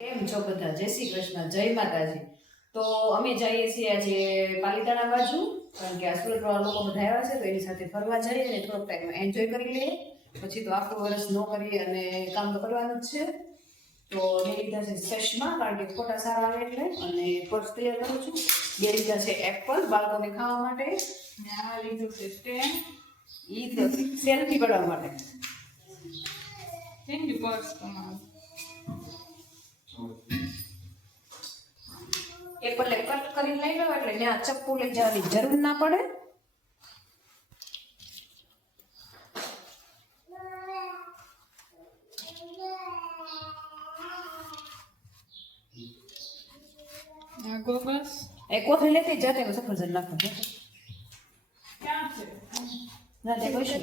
કેમ છો બધા? જય શ્રી કૃષ્ણ, જય માતાજી. તો અમે જઈએ છીએ આજે પાલીતાણા બાજુ, કારણ કે આ સુરતવાળા લોકો બધા આવ્યા છે, તો એની સાથે ફરવા જઈએ અને થોડોક ટાઈમ એન્જોય કરી લઈએ. પછી તો આખું વર્ષ ન કરીએ અને કામ તો કરવાનું જ છે. તો મેં લીધા છે ચશ્મા, કારણ કે ફોટા સારા આવે એટલે, અને પર્સ તૈયાર કરું છું. બે લીધા છે એપલ બાળકોને ખાવા માટે, અને આ લીધું છે સ્ટેન્ડ, ઈ સેલ્ફી કરવા માટે. થેન્ક યુ પર્સ તમારું. એપલ કટ કરીને લઈ લો એટલે ત્યાં ચપ્પુ લઈ જવાની જરૂર ના પડે. ગોગલ્સ એ કોથળી લેતી જાતે સફરજન નાખો. ક્યાં છે? ના દેખો છે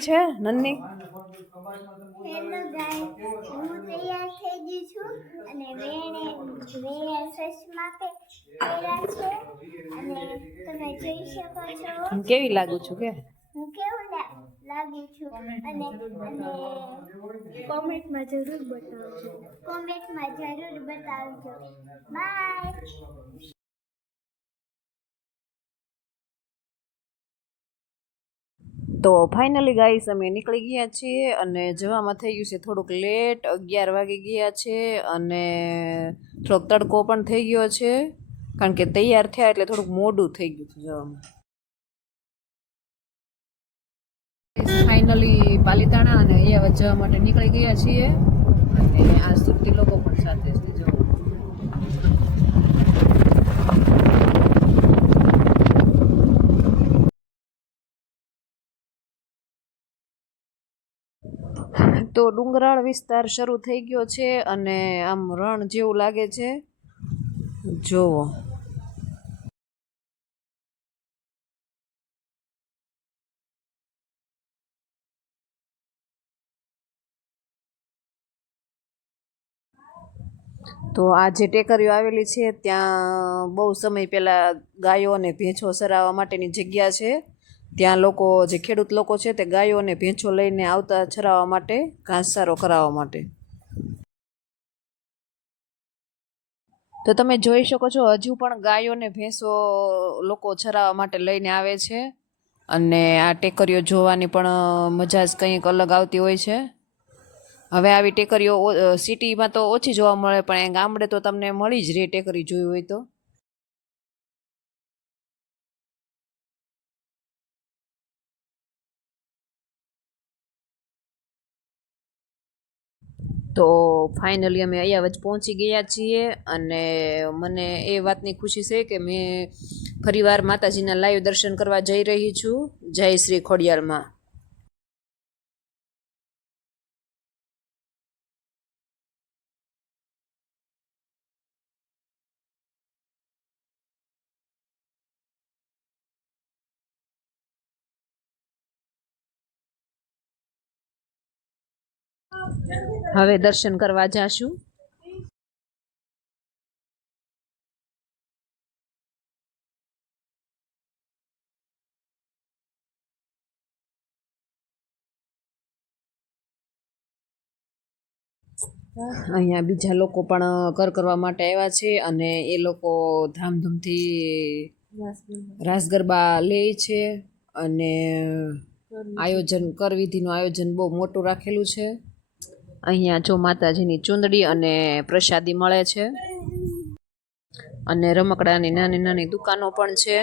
છે નન્ની. હેલો ગાઈસ, હું તૈયાર થઈ ગઈ છું અને મેં ચશ્મા પહેર્યા છે અને તમે જોઈ શકો છો હું કેવી લાગુ છું કે હું કેવું લાગુ છું. અને કોમેન્ટમાં જરૂર બતાવજો. બાય. તો ફાઇનલી ગાઈસ અમે નીકળી ગયા છીએ અને જવામાં થઈ ગયું છે થોડુંક લેટ. 11 વાગી ગયા છે અને થોડોક તડકો પણ થઈ ગયો છે, કારણ કે તૈયાર થયા એટલે થોડુંક મોડું થઈ ગયું છે જવામાં. ફાઇનલી પાલીતાણા અને અહીંયા જવા માટે નીકળી ગયા છીએ અને આ સુરતી લોકો પણ સાથે છે. જો તો ડુંગરાળ વિસ્તાર શરૂ થઈ ગયો છે અને આમ રણ જેવું લાગે છે. જોવો તો આ જે ટેકરીઓ આવેલી છે ત્યાં બહુ સમય પહેલાં ગાયો અને ભેંસો ચરાવવા માટેની જગ્યા છે. ત્યાં લોકો જે ખેડૂત લોકો છે તે ગાયો અને ભેંસો લઈને આવતા ચરાવવા માટે, ઘાસચારો કરાવવા માટે. તો તમે જોઈ શકો છો હજુ પણ ગાયો અને ભેંસો લોકો ચરાવવા માટે લઈને આવે છે અને આ ટેકરીઓ જોવાની પણ મજા જ કંઈક અલગ આવતી હોય છે. હવે આવી ટેકરીઓ સિટીમાં તો ઓછી જોવા મળે, પણ ગામડે તો તમને મળી જ રહે ટેકરી જોઈ હોય તો. તો ફાઇનલી અમે અહીંયા જ પહોંચી ગયા છીએ અને મને એ વાતની ખુશી છે કે મેં ફરીવાર માતાજીના લાઈવ દર્શન કરવા જઈ રહી છું. જય શ્રી ખોડિયારમાં. હવે દર્શન કરવા જાશું. અહીંયા બીજા લોકો પણ કર કરવા માટે આવ્યા છે અને એ લોકો ધામધૂમથી રાસ ગરબા લે છે અને આયોજન કરવિધિનું આયોજન બહુ મોટું રાખેલું છે. અહીંયા જો માતાજીની ચુંદડી અને પ્રસાદી મળે છે અને રમકડાની નાની નાની દુકાનો પણ છે.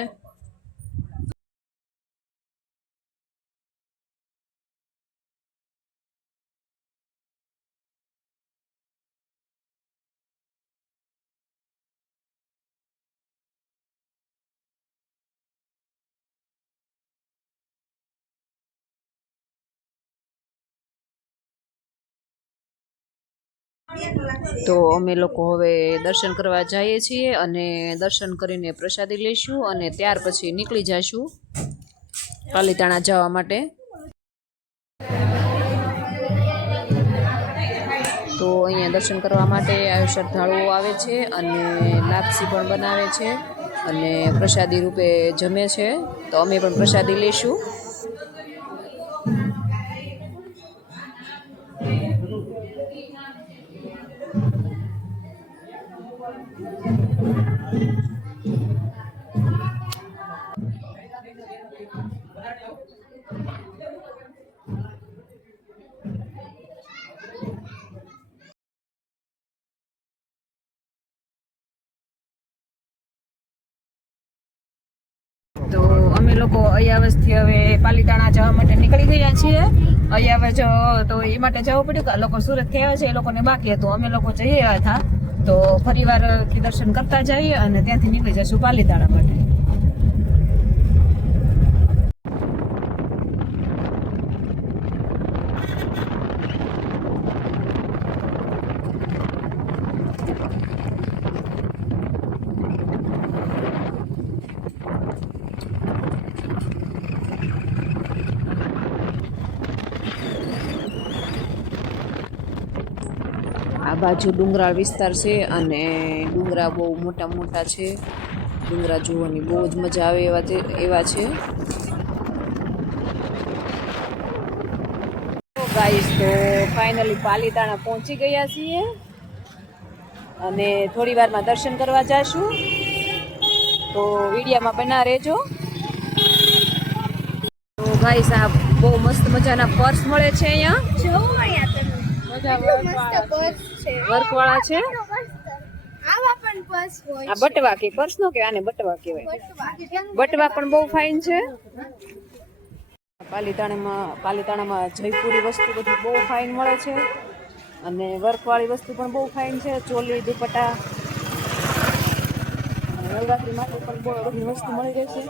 તો અમે લોકો હવે દર્શન કરવા જઈએ છીએ અને દર્શન કરીને પ્રસાદી લઈશું અને ત્યાર પછી નીકળી જઈશું પાલીતાણા જવા માટે. તો અહીંયા દર્શન કરવા માટે શ્રદ્ધાળુઓ આવે છે અને લાપસી પણ બનાવે છે અને પ્રસાદી રૂપે જમે છે. તો અમે પણ પ્રસાદી લઈશું. તો અમે લોકો અયાવજથી હવે પાલીતાણા જવા માટે નીકળી ગયા છીએ. અયાવજ તો એ માટે જવું પડ્યું કે લોકો સુરત થી આવ્યા છે, એ લોકોને બાકી હતું. અમે લોકો જઈ આવ્યા હતા, તો ફરીવાર દર્શન કરતા જઈએ અને ત્યાંથી નીકળી જશું પાલીતાણા માટે. આ બાજુ ડુંગરાળ વિસ્તાર છે અને ડુંગરા બહુ મોટા મોટા છે. ડુંગરા જોવાની બહુ જ મજા આવે એવા છે. તો ગાઈસ, તો ફાઇનલી પાલીતાણા પહોંચી ગયા છીએ અને થોડી વારમાં દર્શન કરવા જઈશું. તો વિડીયોમાં બના રહેજો. તો ગાઈસ, આ બહુ મસ્ત મજાના પર્સ મળે છે અહીંયા. જો અહીંયા તમે મસ્ત પર્સ છે, વર્કવાળા છે. આવા પણ પર્સ હોય આ બટવા કે પર્સ નો કે આને બટવા કહેવાય. બટવા પણ બહુ ફાઇન છે. પાલીતાણામાં જયપુરી વસ્તુ બધી બહુ ફાઇન મળે છે અને વર્કવાળી વસ્તુ પણ બહુ ફાઇન છે. ચોલી, દુપટ્ટા, નવરાત્રી માટે પણ બહુ બધી વસ્તુ મળી રહેશે.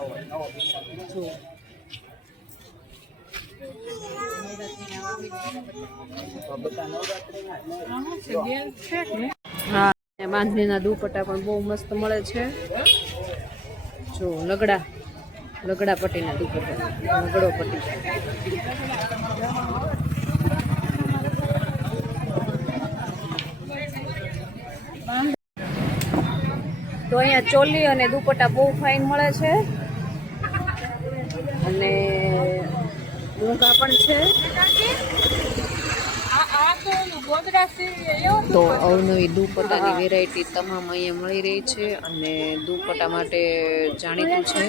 હા, બાંધણીના દુપટ્ટા પણ બહુ મસ્ત મળે છે. જો લગડા પટ્ટીના દુપટ્ટા, લગડો પટ્ટી. તો અહીંયા ચોલી અને દુપટ્ટા બહુ ફાઇન મળે છે અને મોંઘા પણ છે. તો અવનવી દુપટ્ટાની વેરાયટી તમામ અહીંયા મળી રહી છે અને દુપટ્ટા માટે જાણીતું છે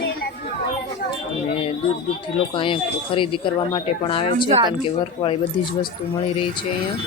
અને દૂર દૂરથી લોકો અહીંયા ખરીદી કરવા માટે પણ આવે છે, કારણ કે વર્કવાળી બધી જ વસ્તુ મળી રહી છે અહીંયા.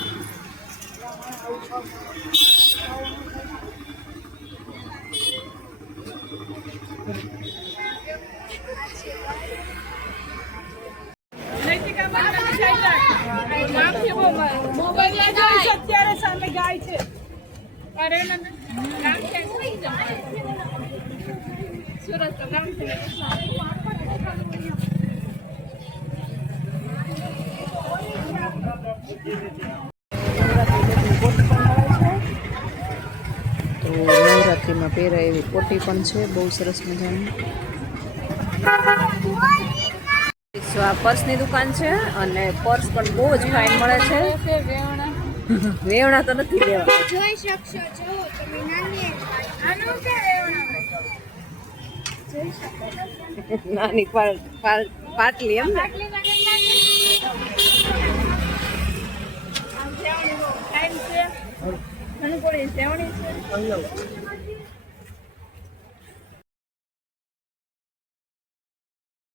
તો નવરાત્રીમાં પહેરાય એવી કોટી પણ છે, બહુ સરસ મજાની. આ પર્સની દુકાન છે અને પર્સ પણ બહુ જ ફાઇન મળે છે. વેવણા તો નથી લેવા. જોઈ શકશો, જો તમે નાની આનું કે રેવણા જોઈ શકો. નાની પાટલી એમ ને.